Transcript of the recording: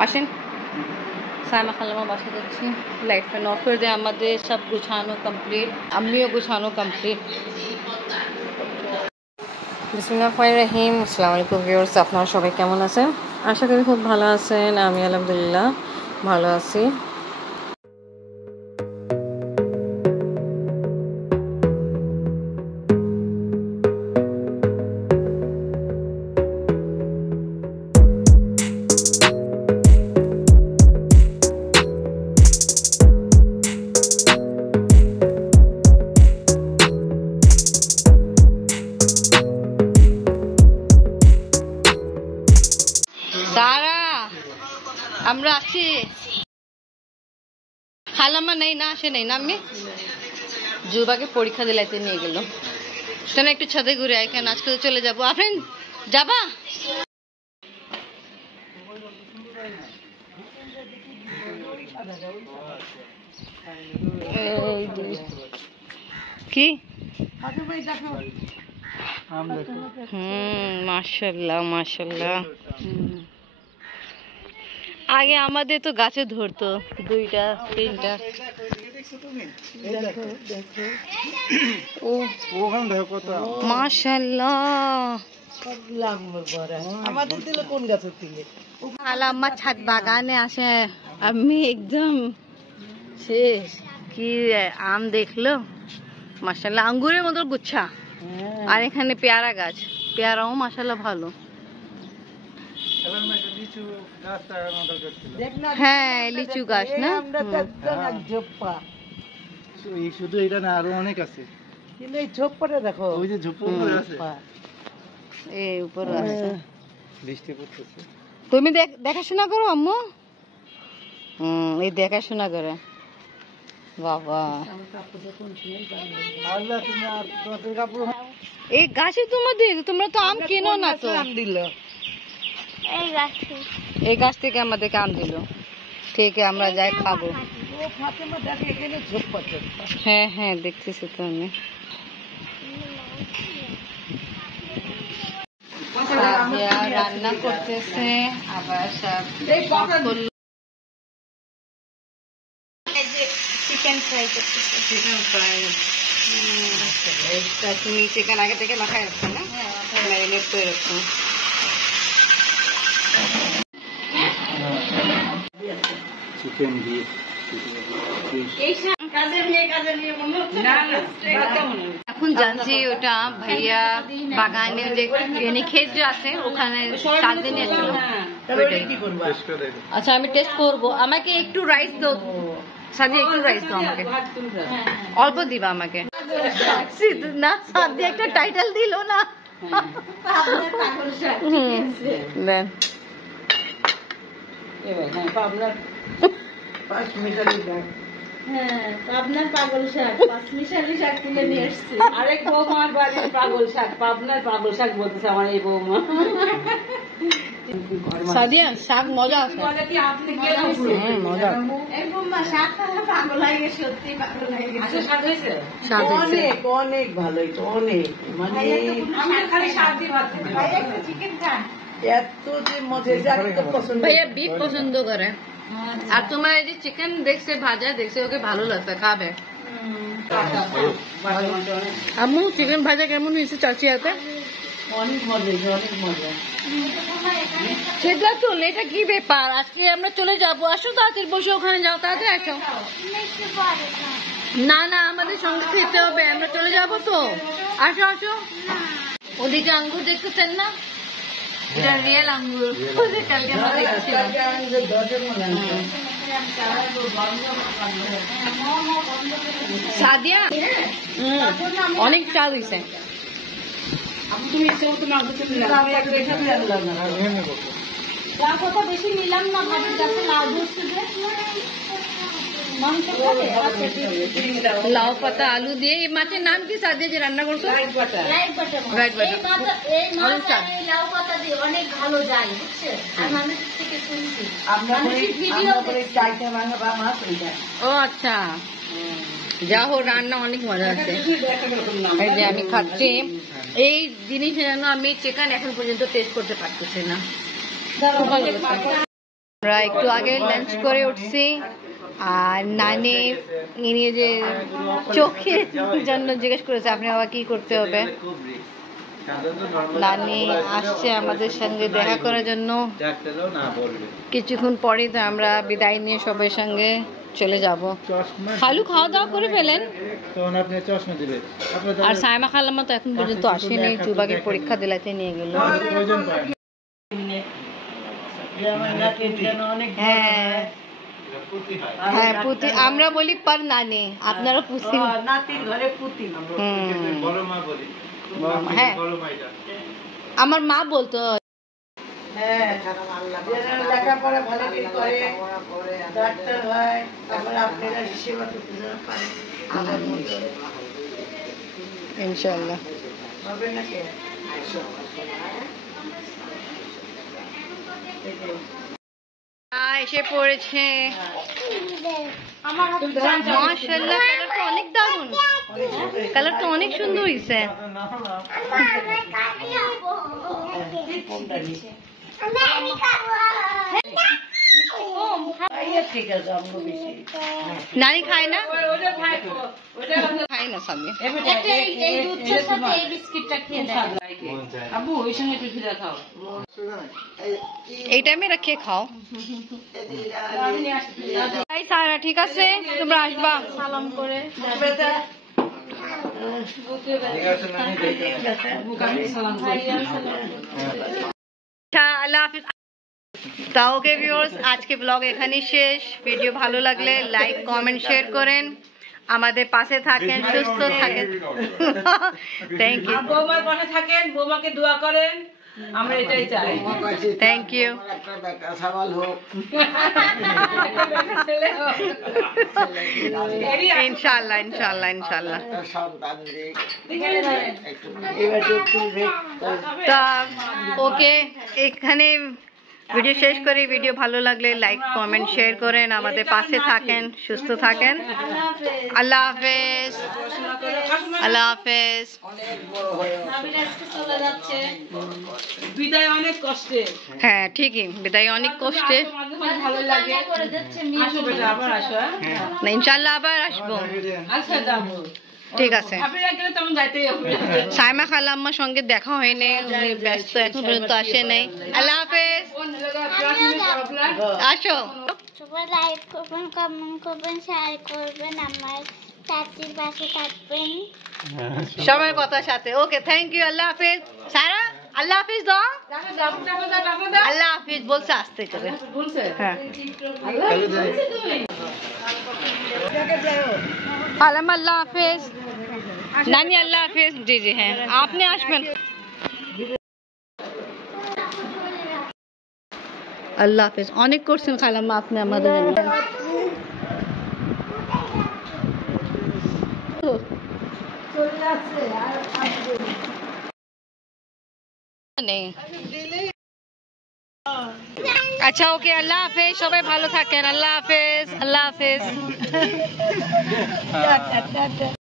আসেন সাইমা খালামা বাসা যাচ্ছি লাইট ফ্যান অফ করে দিয়ে আমাদের সব গুছানো কমপ্লিট আমিও গুছানো কমপ্লিট বিসমিল্লাহির রহিম আসসালামু আলাইকুম ভিউয়ার্স আপনারা সবাই কেমন আছেন আশা করি খুব ভালো আছেন আমি আলহামদুলিল্লাহ ভালো আছি আমরা আছি খালাম্মা নেই না আসে নেই না আমি জুবাকে পরীক্ষা দিলাইতে নিয়ে গেল কেন একটু ছাদে ঘুরে আই কেন আজকে চলে যাবো আপনি যাবা কি মাশাআল্লাহ মাশাআল্লাহ আগে আমাদের তো গাছে ধরতো দুইটা তিনটা মাশাআল্লাহ আম্মা ছাদ বাগানে আসে আমি একদম শেষ কি আম দেখলো মাশাআল্লাহ আঙ্গুরের মতো গুচ্ছা আর এখানে পেয়ারা গাছ পেয়ারাও মাশাআল্লাহ ভালো হ্যাঁ লিচু গাছ না শুধু এটা না আরো অনেক আছে কিন্তু এই ঝোপটা দেখো ওই যে ঝোপটা আছে এই উপরে আছে বৃষ্টি পড়তেছে তুমি দেখাশোনা করো আম্মু এই দেখাশোনা করে বাবা এই গাছে তোমাদের তোমরা তো আম কেনো না তো আম দিল এই গাছ থেকে আমাদেরকে আম দিল ঠিক আমরা যাই খাবো হ্যাঁ হ্যাঁ দেখতেছি তো আমি রান্না করতেছে আবার সব চিকেন ফ্রাই করতেছে চিকেন ফ্রাই তুমি চিকেন আগে থেকে মাখায় রাখছো না ম্যারিনেট করে রাখছো চিকেন দিয়ে এখন জানছি ওটা ভাইয়া বাগানে যে ক্ষেত যে আছে ওখানে সাথে নিয়েছিল আচ্ছা আমি টেস্ট করবো আমাকে একটু রাইস দাও সাথে একটু রাইস দাও আমাকে অল্প দিবা আমাকে না সাথে একটা টাইটেল দিল না দেন পাবনার পাগল শাক পাঁচমিশালি শাক তুলে নিয়ে এসছে আরেক বৌমার বাড়ির পাগল শাক পাবনার পাগল শাক বলতেছে আমার এই বৌমা সাদিয়া শাক মজা আছে মজা পাগল হয়ে গেছে সত্যি পাগল হয়ে গেছে স্বাদ হয়েছে অনেক অনেক ভালো অনেক মানে চিকেন খান এত যে মজা পছন্দ ভাইয়া বিফ পছন্দ করে আর তোমার এই যে চিকেন দেখছে ভাজা দেখছে ওকে ভালো লাগছে খাবে আম্মু চিকেন ভাজা কেমন হয়েছে চাচি হাতে অনেক মজা অনেক মজা সেটা তো এটা কি ব্যাপার আজকে আমরা চলে যাবো আসো তাড়াতাড়ি বসে ওখানে যাও তাড়াতাড়ি আসো না না আমাদের সঙ্গে খেতে হবে আমরা চলে যাবো তো আসো আসো ওদিকে আঙ্গুর দেখতেছেন না এটা রিয়েল আঙ্গুর কালকে আমরা দেখছিলাম সাদিয়া অনেক স্বাদ হয়েছে বেশি নিলাম না ভাবির কাছে লাউ ধরছে লাউ পাতা আলু দিয়ে এই মাছের নাম কি সাদিয়া যে রান্না করছো রাইট বাটার লাউ পাতা দিয়ে অনেক ভালো যায় বুঝছে আর মানুষের থেকে শুনছি ও আচ্ছা যা হোক রান্না অনেক মজা আছে এই যে আমি খাচ্ছি এই জিনিস যেন আমি চিকেন এখন পর্যন্ত টেস্ট করতে পারতেছি না আমরা একটু আগে লাঞ্চ করে উঠছি আর নানি ইনি যে চোখের জন্য জিজ্ঞেস করেছে আপনি আবার কি করতে হবে। নানি আসছে আমাদের সঙ্গে দেখা করার জন্য। কিছুক্ষণ পরেই তো আমরা বিদায় নিয়ে সবার সঙ্গে চলে যাব। খালু খাওয়া দাওয়া করে ফেলেন আর সাইমা খালাম্মা তো এখন পর্যন্ত আসেনি, চুবাগের পরীক্ষা দিলাতে নিয়ে গেল। হ্যাঁ হ্যাঁ পুতি আমরা বলি পার নানি, আপনারা পুতি নাতির ঘরে পুতি। হ্যাঁ আমার মা বলতো লেখাপড়া ভালো করে ডাক্তার হয়, তারপরে আপনারা সেবা করতে পারেন ইনশাআল্লাহ। হবে নাকি? এসে পড়েছে মাশাআল্লাহ, কালারটা অনেক দারুণ, কালারটা অনেক সুন্দর হয়েছে। নানি খায় না, খায় না স্বামী। এই টাইমে রাখে খাও। সারা ঠিক আছে, তোমরা আসবা সালাম করে। আল্লাহ হাফিজ। তা ওকে ভিউয়ার্স, আজকে ব্লগ এখানেই শেষ। ভিডিও ভালো লাগলে লাইক কমেন্ট শেয়ার করেন, আমাদের পাশে থাকেন, সুস্থ থাকেন। Thank you. বৌমার পাশে থাকেন, বৌমাকে দোয়া করেন, আমরা এটাই চাই। Thank you. ইনশাআল্লাহ ইনশাআল্লাহ ইনশাআল্লাহ। তা ওকে এখানে ভিডিও শেষ করি। ভিডিও ভালো লাগলে লাইক কমেন্ট শেয়ার করেন, আমাদের পাশে থাকেন, সুস্থ থাকেন। আল্লাহ হাফেজ। আল্লাহ হাফেজ। বিদায় অনেক কষ্টে। হ্যাঁ ঠিকই, বিদায় অনেক কষ্টে। ভালো লাগে। আসো বেটা, আবার আসো। না ইনশাআল্লাহ আবার আসবো। আচ্ছা যাবো, ঠিক আছে। আপনারা গেলে তেমন যাইতেই হবে। সাইমা খালাম্মার সঙ্গে দেখা হয়নি, উনি ব্যস্ত, এখন পর্যন্ত আসে নাই। আল্লাহ হাফেজ। আসো। সবাই লাইক করবেন, কমেন্ট করবেন, শেয়ার করবেন, আমার চাচির পাশে থাকবেন সময় কথার সাথে। Okay thank you. আল্লাহ হাফেজ। সারা আল্লাহ হাফেজ দাও। আল্লাহ হাফেজ বলছে আসতে চলে। হ্যাঁ খালাম্মা আল্লাহ হাফেজ, নানি আল্লাহ হাফেজ। জি জি হ্যাঁ আপনি আসবেন। আল্লাহ হাফেজ। অনেক করছেন খালাম্মা আপনি আমাদের জন্য। আচ্ছা ওকে আল্লাহ হাফেজ, সবাই ভালো থাকেন। আল্লাহ হাফেজ। আল্লাহ হাফেজ।